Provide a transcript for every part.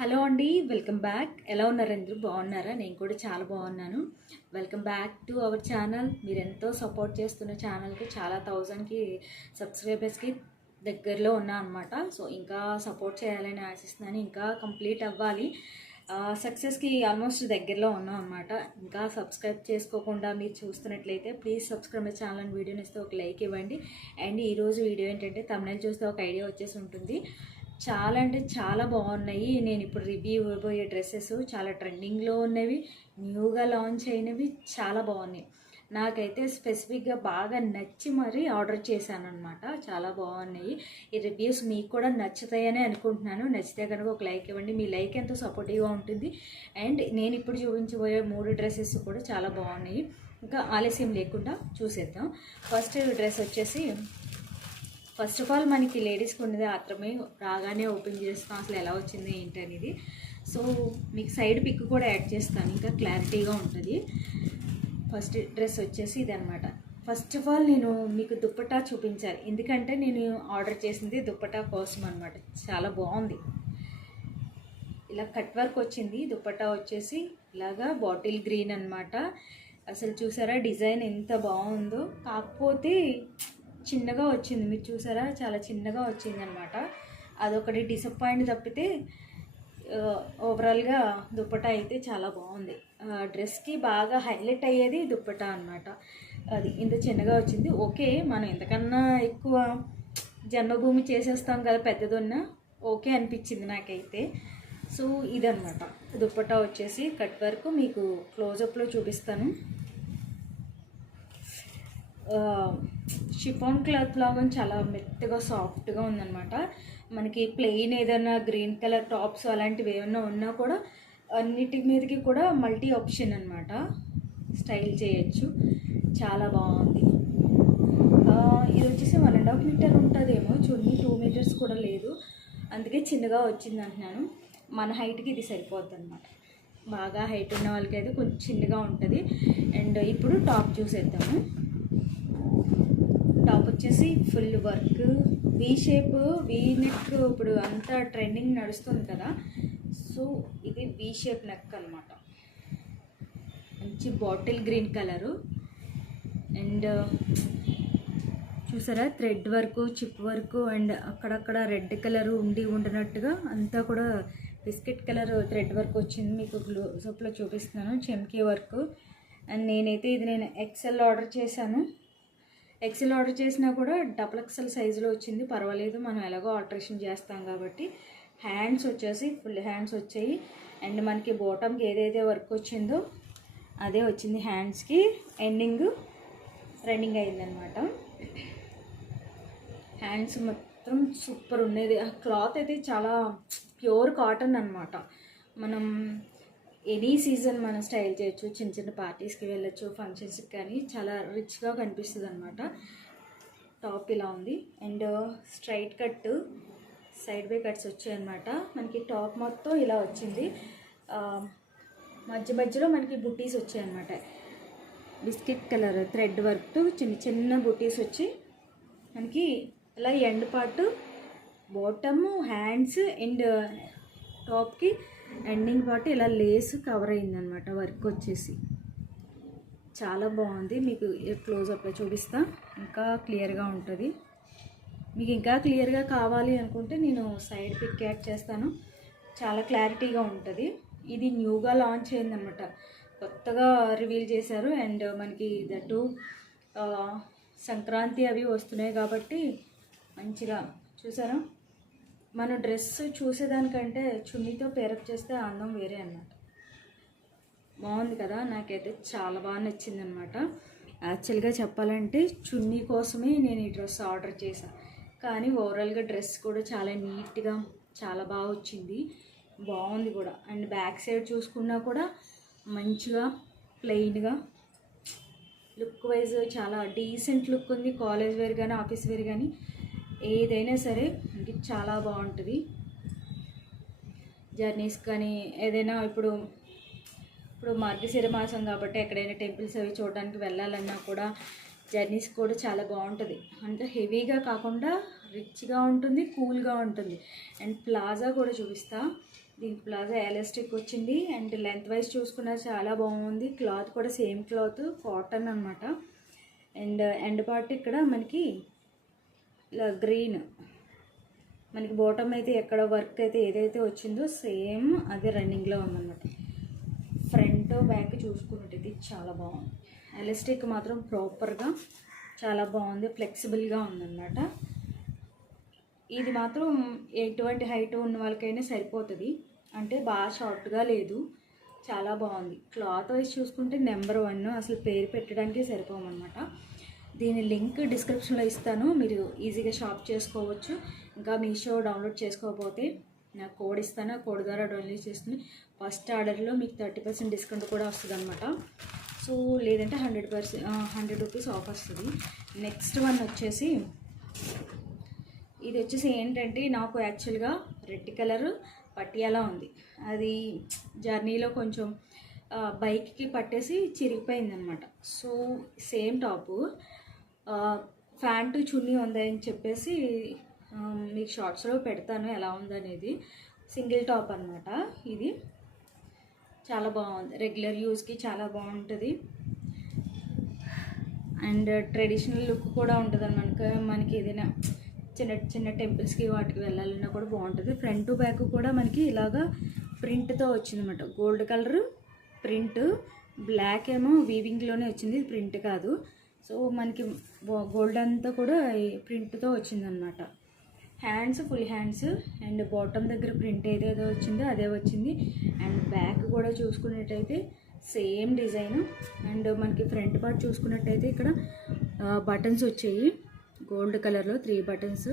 Hello అండి, welcome back. ఎలా ఉన్నారు అందరూ? బాగున్నారా? నేను కూడా చాలా బాగున్నాను. Welcome back to our channel. మీరు ఎంతో సపోర్ట్ చేస్తున్న ఛానల్కి చాలా 1000కి సబ్స్క్రైబర్స్కి దగ్గరలో ఉన్నా అనమాట. సో ఇంకా సపోర్ట్ చేయాలని ఆశిస్తున్నాను. ఇంకా కంప్లీట్ అవ్వాలి. సక్సెస్కి ఆల్మోస్ట్ దగ్గరలో ఉన్నాం అనమాట. ఇంకా సబ్స్క్రైబ్ చేసుకోకుండా మీరు చూస్తున్నట్లయితే ప్లీజ్ సబ్స్క్రైబ్ మై ఛానల్. వీడియోని ఇస్తే ఒక లైక్ ఇవ్వండి. అండ్ ఈరోజు వీడియో ఏంటంటే thumbnail చూస్తే ఒక ఐడియా వచ్చేసి ఉంటుంది. చాలా అంటే చాలా బాగున్నాయి. నేను ఇప్పుడు రివ్యూ ఇవ్వబోయే డ్రెస్సెస్ చాలా ట్రెండింగ్లో ఉన్నవి, న్యూగా లాంచ్ అయినవి, చాలా బాగున్నాయి. నాకైతే స్పెసిఫిక్గా బాగా నచ్చి మరీ ఆర్డర్ చేశాను అనమాట. చాలా బాగున్నాయి. ఈ రివ్యూస్ మీకు కూడా నచ్చుతాయని అనుకుంటున్నాను. నచ్చితే కనుక ఒక లైక్ ఇవ్వండి. మీ లైక్ ఎంతో సపోర్టివ్గా ఉంటుంది. అండ్ నేను ఇప్పుడు చూపించబోయే 3 డ్రెస్సెస్ కూడా చాలా బాగున్నాయి. ఇంకా ఆలస్యం లేకుండా చూసేద్దాం. ఫస్ట్ డ్రెస్ వచ్చేసి, ఫస్ట్ ఆఫ్ ఆల్ మనకి లేడీస్కి ఉన్నది ఆత్రమే. రాగానే ఓపెన్ చేస్తాం అసలు ఎలా వచ్చింది ఏంటి అనేది. సో మీకు సైడ్ పిక్ కూడా యాడ్ చేస్తాను, ఇంకా క్లారిటీగా ఉంటుంది. ఫస్ట్ డ్రెస్ వచ్చేసి ఇది అనమాట. ఫస్ట్ ఆఫ్ ఆల్ నేను మీకు దుప్పటా చూపించాలి, ఎందుకంటే నేను ఆర్డర్ చేసింది దుప్పటా కోసం అనమాట. చాలా బాగుంది. ఇలా కట్ వర్క్ వచ్చింది. దుప్పటా వచ్చేసి ఇలాగా బాటిల్ గ్రీన్ అనమాట. అసలు చూసారా డిజైన్ ఎంత బాగుందో. కాకపోతే చిన్నగా వచ్చింది. మీరు చూసారా, చాలా చిన్నగా వచ్చింది అనమాట. అదొకటి డిసప్పాయింట్ తప్పితే ఓవరాల్గా దుప్పటా అయితే చాలా బాగుంది. డ్రెస్కి బాగా హైలైట్ అయ్యేది దుప్పటా అనమాట. అది ఇంత చిన్నగా వచ్చింది. ఓకే, మనం ఎంతకన్నా ఎక్కువ జన్మభూమి చేసేస్తాం కదా పెద్దదున్నా, ఓకే అనిపించింది నాకైతే. సో ఇదనమాట దుప్పటా వచ్చేసి కట్ వర్క్. మీకు క్లోజప్లో చూపిస్తాను. షిఫాన్ క్లాత్ లాగా చాలా మెత్తగా సాఫ్ట్గా ఉందన్నమాట. మనకి ప్లెయిన్ ఏదైనా గ్రీన్ కలర్ టాప్స్ అలాంటివి ఏమైనా ఉన్నా కూడా అన్నిటి మీదకి కూడా మల్టీ ఆప్షన్ అనమాట. స్టైల్ చేయొచ్చు. చాలా బాగుంది. ఇది వచ్చేసి 1.5 మీటర్ ఉంటుందేమో. చున్నీ 2 మీటర్స్ కూడా లేదు, అందుకే చిన్నగా వచ్చింది అంటున్నాను. మన హైట్కి ఇది సరిపోద్ది అనమాట. బాగా హైట్ ఉన్న వాళ్ళకి అయితే కొంచెం చిన్నగా ఉంటుంది. అండ్ ఇప్పుడు టాప్ చూసేద్దాము. టాప్ వచ్చేసి full work, V shape, V neck. ఇప్పుడు అంతా ట్రెండింగ్ నడుస్తుంది కదా, సో ఇది వీ షేప్ నెక్ అనమాట. మంచి బాటిల్ గ్రీన్ కలరు. అండ్ చూసారా thread work, chip work, and అక్కడక్కడ రెడ్ కలర్ ఉండినట్టుగా అంతా కూడా బిస్కెట్ కలర్ థ్రెడ్ వర్క్ వచ్చింది. మీకు క్లోజప్లో చూపిస్తున్నాను. చెమ్కీ వర్క్. అండ్ నేనైతే ఇది ఎక్సెల్ ఆర్డర్ చేశాను. ఎక్సెల్ ఆర్డర్ చేసినా కూడా XXL సైజులో వచ్చింది. పర్వాలేదు, మనం ఎలాగో ఆల్టరేషన్ చేస్తాం కాబట్టి. హ్యాండ్స్ వచ్చేసి ఫుల్ హ్యాండ్స్ వచ్చాయి. అండ్ మనకి బాటమ్కి ఏదైతే వర్క్ వచ్చిందో అదే వచ్చింది హ్యాండ్స్కి. రన్నింగ్ అయిందనమాట. హ్యాండ్స్ మొత్తం సూపర్ ఉండేది. ఆ క్లాత్ అయితే చాలా ప్యూర్ కాటన్ అనమాట. మనం ఎనీ సీజన్ మనం స్టైల్ చేయొచ్చు. చిన్న చిన్న పార్టీస్కి వెళ్ళొచ్చు, ఫంక్షన్స్కి, కానీ చాలా రిచ్గా కనిపిస్తుంది అనమాట. టాప్ ఇలా ఉంది. And straight cut, side by cuts వచ్చాయన్నమాట. మనకి టాప్ మొత్తం ఇలా వచ్చింది. మధ్యలో మనకి బుట్టీస్ వచ్చాయన్నమాట. బిస్కెట్ కలర్ థ్రెడ్ వర్క్, చిన్న చిన్న బుట్టీస్ వచ్చి మనకి ఇలా end part, bottom, hands and టాప్కి ఎండింగ్ పార్ట్ ఇలా లేస్ కవర్ అయిందనమాట. వర్క్ వచ్చేసి చాలా బాగుంది. మీకు క్లోజప్లో చూపిస్తా, ఇంకా క్లియర్గా ఉంటుంది. మీకు ఇంకా క్లియర్గా కావాలి అనుకుంటే నేను సైడ్ పిక్ యాడ్ చేస్తాను, చాలా క్లారిటీగా ఉంటుంది. ఇది న్యూగా లాంచ్ అయిందనమాట, కొత్తగా రివీల్ చేశారు. అండ్ మనకి దట్టు సంక్రాంతి అవి వస్తున్నాయి కాబట్టి మంచిగా చూసారా. మన డ్రెస్ చూసేదానికంటే చున్నీతో పేరప్ చేస్తే అందం వేరే అన్నమాట. బాగుంది కదా, నాకైతే చాలా బాగా నచ్చింది అనమాట. యాక్చువల్గా చెప్పాలంటే చున్నీ కోసమే నేను ఈ డ్రెస్ ఆర్డర్ చేశాను, కానీ ఓవరాల్గా డ్రెస్ కూడా చాలా నీట్గా చాలా బాగా వచ్చింది. బాగుంది కూడా. అండ్ బ్యాక్ సైడ్ చూసుకున్నా కూడా మంచిగా ప్లెయిన్గా లుక్ వైజ్ చాలా డీసెంట్ లుక్ ఉంది. కాలేజ్ వేర్ కానీ ఆఫీస్ వేర్ కానీ ఏదైనా సరే మనకి చాలా బాగుంటుంది. జర్నీస్ కానీ ఏదైనా ఇప్పుడు మార్గశిర మాసం కాబట్టి ఎక్కడైనా టెంపుల్స్ అవి చూడడానికి వెళ్ళాలన్నా కూడా జర్నీస్ కూడా చాలా బాగుంటుంది. అంత హెవీగా కాకుండా రిచ్గా ఉంటుంది, కూల్గా ఉంటుంది. అండ్ ప్లాజా కూడా చూపిస్తా. దీనికి ప్లాజా ఎలాస్టిక్ వచ్చింది. అండ్ లెంత్ వైజ్ చూసుకున్నా చాలా బాగుంది. క్లాత్ కూడా సేమ్ క్లాత్, కాటన్ అనమాట. అండ్ ఎండ్ పార్ట్ ఇక్కడ మనకి ఇలా గ్రీన్, మనకి బాటమ్ అయితే ఎక్కడ వర్క్ అయితే ఏదైతే వచ్చిందో సేమ్ అదే రన్నింగ్లో ఉందన్నమాట. ఫ్రంట్ బ్యాక్ చూసుకున్నట్టయితే చాలా బాగుంది. ఎలాస్టిక్ మాత్రం ప్రాపర్గా చాలా బాగుంది, ఫ్లెక్సిబుల్గా ఉందన్నమాట. ఇది మాత్రం ఎటువంటి హైట్ ఉన్న వాళ్ళకైనా సరిపోతుంది, అంటే బాగా షార్ట్గా లేదు, చాలా బాగుంది. క్లాత్ వైజ్ చూసుకుంటే నెంబర్ 1, అసలు పేరు పెట్టడానికి సరిపోమన్నమాట. దీని లింక్ డిస్క్రిప్షన్లో ఇస్తాను, మీరు ఈజీగా షాప్ చేసుకోవచ్చు. ఇంకా మీషో డౌన్లోడ్ చేసుకోకపోతే నాకు కోడ్ ఇస్తాను, ఆ కోడ్ ద్వారా డౌన్లోడ్ చేసుకుని ఫస్ట్ ఆర్డర్లో మీకు 30% డిస్కౌంట్ కూడా వస్తుంది అనమాట. సో లేదంటే 100 రూపీస్ ఆఫ్ వస్తుంది. నెక్స్ట్ వన్ వచ్చేసి ఇది వచ్చేసి ఏంటంటే, నాకు యాక్చువల్గా రెడ్ కలర్ పట్టియాలా ఉంది, అది జర్నీలో కొంచెం బైక్కి పట్టేసి చిరిగిపోయిందనమాట. సో సేమ్ టాపు ప్యాంటు చున్నీ ఉందని చెప్పేసి మీకు షార్ట్స్లో పెడతాను ఎలా ఉందనేది. సింగిల్ టాప్ అనమాట. ఇది చాలా బాగుంది, రెగ్యులర్ యూస్కి చాలా బాగుంటుంది. అండ్ ట్రెడిషనల్ లుక్ కూడా ఉంటుంది మనకి ఏదైనా చిన్న చిన్న టెంపుల్స్కి వాటికి వెళ్ళాలన్నా కూడా బాగుంటుంది. ఫ్రంట్ బ్యాక్ కూడా మనకి ఇలాగా ప్రింట్తో వచ్చిందన్నమాట. గోల్డ్ కలర్ ప్రింట్, బ్లాక్ ఏమో వీవింగ్లోనే వచ్చింది, ప్రింట్ కాదు. సో మనకి గోల్డ్ అంతా కూడా ప్రింట్తో వచ్చిందనమాట. Hands full hands, and bottom దగ్గర ప్రింట్ ఏదైతే వచ్చిందో అదే వచ్చింది. అండ్ బ్యాక్ కూడా చూసుకున్నట్టయితే సేమ్ డిజైన్. అండ్ మనకి ఫ్రంట్ పార్ట్ చూసుకున్నట్టయితే ఇక్కడ బటన్స్ వచ్చాయి గోల్డ్ కలర్లో, 3 బటన్స్.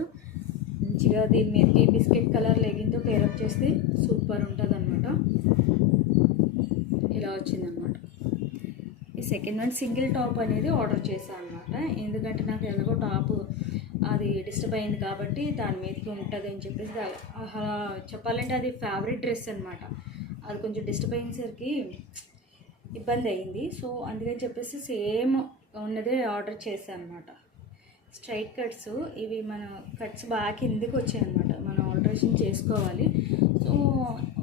మంచిగా దీని మీదకి బిస్కెట్ కలర్ లెగిన్తో పేరప్ చేస్తే సూపర్ ఉంటుంది అనమాట. ఇలా వచ్చిందనమాట. ఈ సెకండ్ వన్ సింగిల్ టాప్ అనేది ఆర్డర్ చేశాను అనమాట, ఎందుకంటే నాకు ఎలాగో టాప్ అది డిస్టర్బ్ అయింది కాబట్టి దాని మీదకి ఉంటుంది అని చెప్పేసి, అలా చెప్పాలంటే అది ఫేవరెట్ డ్రెస్ అనమాట. అది కొంచెం డిస్టర్బ్ అయ్యేసరికి ఇబ్బంది అయింది. సో అందుకని చెప్పేసి సేమ్ ఉన్నదే ఆర్డర్ చేశాను అనమాట. స్ట్రైట్ కట్స్ ఇవి, మన కట్స్ బాగా కిందకి వచ్చాయి అనమాట, మనం ఆల్టరేషన్ చేసుకోవాలి. సో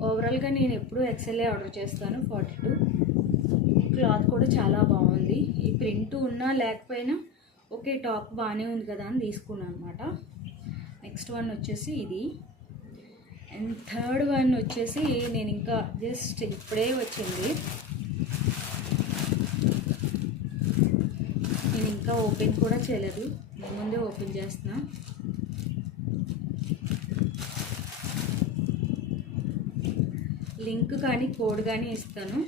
ఓవరాల్గా నేను ఎప్పుడూ ఎక్సెల్ఏ ఆర్డర్ చేస్తాను. 42. క్లాత్ కూడా చాలా బాగుంది. ఈ ప్రింట్ ఉన్నా లేకపోయినా ఓకే, టాప్ బాగానే ఉంది కదా అని తీసుకున్నాను అనమాట. నెక్స్ట్ వన్ వచ్చేసి ఇది. అండ్ థర్డ్ వన్ వచ్చేసి నేను ఇంకా జస్ట్ ఇప్పుడే వచ్చింది, నేను ఇంకా ఓపెన్ కూడా చేయలేదు, ముందే ఓపెన్ చేస్తున్నా. లింక్ కానీ కోడ్ కానీ ఇస్తాను.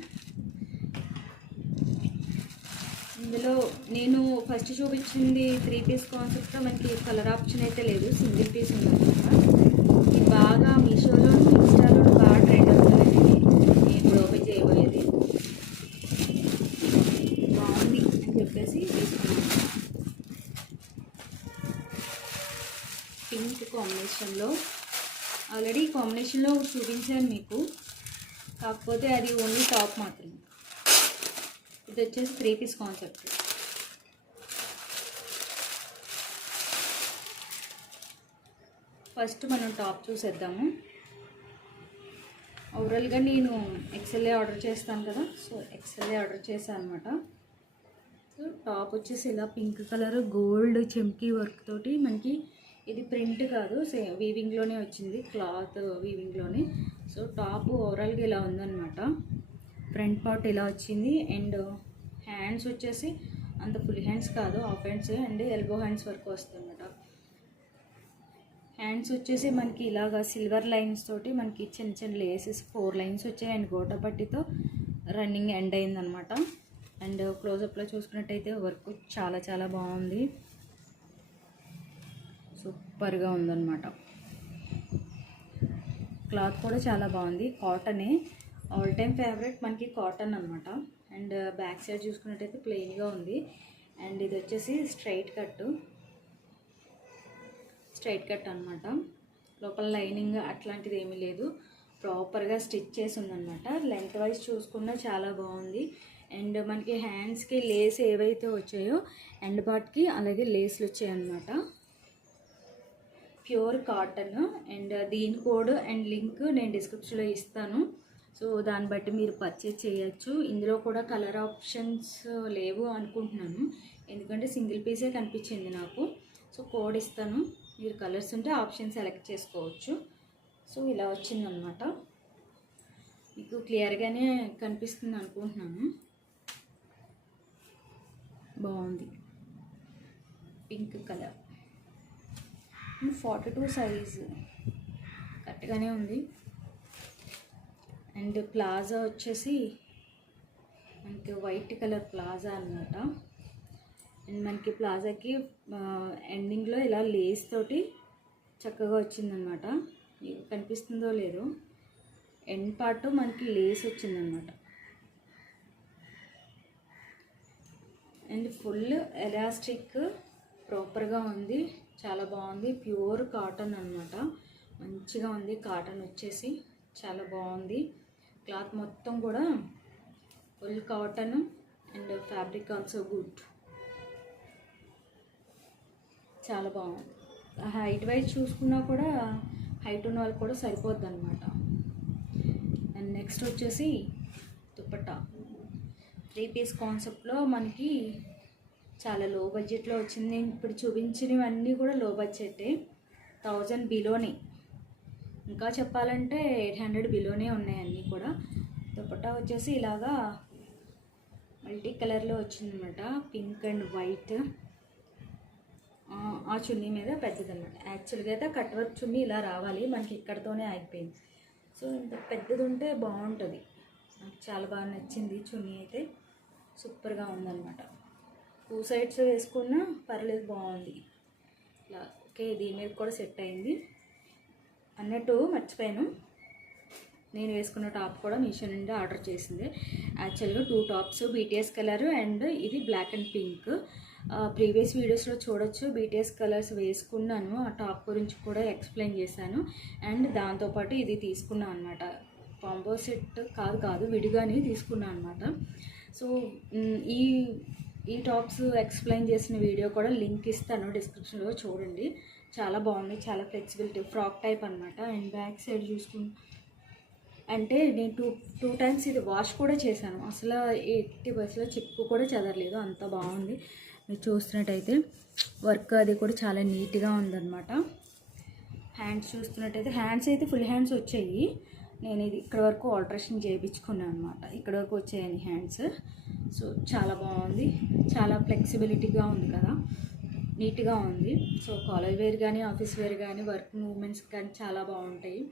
ఇందులో నేను ఫస్ట్ చూపించింది 3 పీస్ కాన్సెప్ట్లో మనకి కలర్ ఆప్షన్ అయితే లేదు, సింగిల్ పీస్ ఉందన్నమాట. ఇది బాగా మీషోలో ఇన్స్టాలో బాగా ట్రెండ్ అవుతుంది. నేను ఇప్పుడు ఓపెన్ చేయబోయేది బాగుంది అని చెప్పేసి తీసుకున్నాను. పింక్ కాంబినేషన్లో, ఆల్రెడీ కాంబినేషన్లో చూపించాను మీకు, కాకపోతే అది ఓన్లీ టాప్ మాత్రమే. ఇది వచ్చేసి 3 పీస్ కాన్సెప్ట్. ఫస్ట్ మనం టాప్ చూసేద్దాము. ఓవరాల్గా నేను ఎక్సెల్ఏ ఆర్డర్ చేస్తాను కదా, సో ఎక్సెల్ఏ ఆర్డర్ చేశాను అనమాట. సో టాప్ వచ్చేసి ఇలా పింక్ కలర్ గోల్డ్ చెమ్కీ వర్క్ తోటి, మనకి ఇది ప్రింట్ కాదు, సేమ్ వీవింగ్లోనే వచ్చింది, క్లాత్ వీవింగ్లోనే. సో టాప్ ఓవరాల్గా ఇలా ఉందన్నమాట. ఫ్రంట్ పార్ట్ ఇలా వచ్చింది. అండ్ హ్యాండ్స్ వచ్చేసి అంత ఫుల్ హ్యాండ్స్ కాదు, half hands and elbow hands వరకు వస్తుంది అన్నమాట. హ్యాండ్స్ వచ్చేసి మనకి ఇలాగా సిల్వర్ లైన్స్ తోటి మనకి చిన్న చిన్న లేసెస్ 4 లైన్స్ వచ్చాయి. అండ్ గోట పట్టితో రన్నింగ్ ఎండ్ అయిందనమాట. అండ్ క్లోజప్లో చూసుకున్నట్టయితే వర్క్ చాలా చాలా బాగుంది, సూపర్గా ఉందన్నమాట. క్లాత్ కూడా చాలా బాగుంది, కాటనే, ఆల్ టైమ్ ఫేవరెట్ మనకి కాటన్ అనమాట. అండ్ బ్యాక్ సైడ్ చూసుకున్నట్టయితే ప్లెయిన్గా ఉంది. అండ్ ఇది వచ్చేసి స్ట్రైట్ కట్ అనమాట. లోపల లైనింగ్ అట్లాంటిది ఏమీ లేదు, ప్రాపర్గా స్టిచ్ చేసి ఉందన్నమాట. లెంత్ వైజ్ చూసుకున్నా చాలా బాగుంది. అండ్ మనకి హ్యాండ్స్కి లేస్ ఏవైతే వచ్చాయో ఎండ్ పార్ట్కి అలాగే లేస్లు వచ్చాయన్నమాట. Pure cotton. అండ్ దీని కోడ్ అండ్ లింక్ నేను డిస్క్రిప్షన్లో ఇస్తాను. సో దాన్ని బట్టి మీరు పర్చేజ్ చేయొచ్చు. ఇందులో కూడా కలర్ ఆప్షన్స్ లేవు అనుకుంటున్నాను, ఎందుకంటే సింగిల్ పీసే కనిపించింది నాకు. సో కోడ్ ఇస్తాను, మీరు కలర్స్ ఉంటే ఆప్షన్ సెలెక్ట్ చేసుకోవచ్చు. సో ఇలా వచ్చిందనమాట. మీకు క్లియర్గానే కనిపిస్తుంది అనుకుంటున్నాను. బాగుంది, పింక్ కలర్, 42 సైజు కరెక్ట్గానే ఉంది. అండ్ ప్లాజా వచ్చేసి మనకి వైట్ కలర్ ప్లాజా అనమాట. అండ్ మనకి ప్లాజాకి ఎండింగ్లో ఇలా లేస్ తోటి చక్కగా వచ్చిందనమాట. మీకు కనిపిస్తుందో లేదో, ఎండ్ పార్ట్ మనకి లేస్ వచ్చిందనమాట. అండ్ ఫుల్ ఎలాస్టిక్ ప్రాపర్గా ఉంది, చాలా బాగుంది. ప్యూర్ కాటన్ అనమాట, మంచిగా ఉంది. కాటన్ వచ్చేసి చాలా బాగుంది. క్లాత్ మొత్తం కూడా full cotton and fabric also good, చాలా బాగుంది. హైట్ వైజ్ చూసుకున్నా కూడా హైట్ ఉన్న వాళ్ళకి కూడా సరిపోద్ది అనమాట. అండ్ నెక్స్ట్ వచ్చేసి దుపట్టా 3 పీస్ కాన్సెప్ట్లో మనకి చాలా లో బడ్జెట్లో వచ్చింది. నేను ఇప్పుడు చూపించినవన్నీ కూడా లో బడ్జెటే, 1000 బిలోనే. ఇంకా చెప్పాలంటే 800 బిలోనే ఉన్నాయి అన్నీ కూడా. దుపట్టా వచ్చేసి ఇలాగా మల్టీ కలర్లో వచ్చిందనమాట, పింక్ అండ్ వైట్. ఆ చున్నీ మీద పెద్దదన్నమాట. యాక్చువల్గా అయితే కట్ వర్క్ చున్నీ ఇలా రావాలి, మనకి ఇక్కడతోనే అయిపోయింది. సో ఇంత పెద్దది ఉంటే బాగుంటుంది. నాకు చాలా బాగా నచ్చింది చున్నీ అయితే, సూపర్గా ఉందన్నమాట. 2 సైడ్స్ వేసుకున్నా పర్లేదు, బాగుంది. ఇలా ఓకే, దీని మీద కూడా సెట్ అయింది. అన్నట్టు మర్చిపోయాను, నేను వేసుకున్న టాప్ కూడా మీషో నుండి ఆర్డర్ చేసింది. యాక్చువల్గా 2 టాప్స్, బీటీఎస్ కలర్ అండ్ ఇది బ్లాక్ అండ్ పింక్. ప్రీవియస్ వీడియోస్లో చూడొచ్చు, బీటీఎస్ కలర్స్ వేసుకున్నాను. ఆ టాప్ గురించి కూడా ఎక్స్ప్లెయిన్ చేశాను. అండ్ దాంతోపాటు ఇది తీసుకున్నాను అనమాట. కాంబో సెట్ కాదు, విడిగానే తీసుకున్నాను అనమాట. సో ఈ టాప్స్ ఎక్స్ప్లెయిన్ చేసిన వీడియో కూడా లింక్ ఇస్తాను డిస్క్రిప్షన్లో, చూడండి. చాలా బాగుంది, చాలా ఫ్లెక్సిబిలిటీ, ఫ్రాక్ టైప్ అనమాట. అండ్ బ్యాక్ సైడ్ అంటే నేను టూ టైమ్స్ ఇది వాష్ కూడా చేశాను, అసలు 80% చెక్కు కూడా చెదరలేదు, అంత బాగుంది. మీరు చూస్తున్నట్టయితే వర్క్ అది కూడా చాలా నీట్గా ఉందన్నమాట. హ్యాండ్స్ చూస్తున్నట్టయితే హ్యాండ్స్ అయితే ఫుల్ హ్యాండ్స్ వచ్చాయి. నేను ఇది ఇక్కడ వరకు ఆల్టరేషన్ చేయించుకున్నాను అనమాట, ఇక్కడ వరకు వచ్చాయని హ్యాండ్స్. సో చాలా బాగుంది, చాలా ఫ్లెక్సిబిలిటీగా ఉంది కదా, నీట్గా ఉంది. సో కాలేజ్ వేర్ కానీ, ఆఫీస్ వేర్ కానీ, వర్కింగ్ ఉమెన్స్ కానీ చాలా బాగుంటాయి.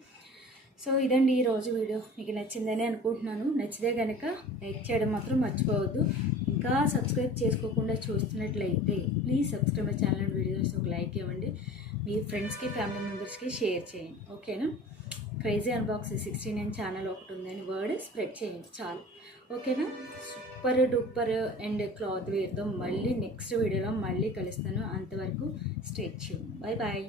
సో ఇదండి ఈరోజు వీడియో, మీకు నచ్చిందని అనుకుంటున్నాను. నచ్చితే కనుక లైక్ చేయడం మాత్రం మర్చిపోవద్దు. ఇంకా సబ్స్క్రైబ్ చేసుకోకుండా చూస్తున్నట్లయితే please subscribe my channel and videos ఒక లైక్ ఇవ్వండి. మీ ఫ్రెండ్స్కి, ఫ్యామిలీ మెంబర్స్కి షేర్ చేయండి, ఓకేనా. క్రేజీ అన్బాక్సింగ్ 69 ఛానల్ ఒకటి ఉందని వర్డ్ స్ప్రెడ్ చేయండి చాలు, ఓకేనా. సూపర్ డూపర్ అండ్ క్లాత్ వేర్తో మళ్ళీ నెక్స్ట్ వీడియోలో మళ్ళీ కలుస్తాను. అంతవరకు స్టే ట్యూన్, బై బాయ్.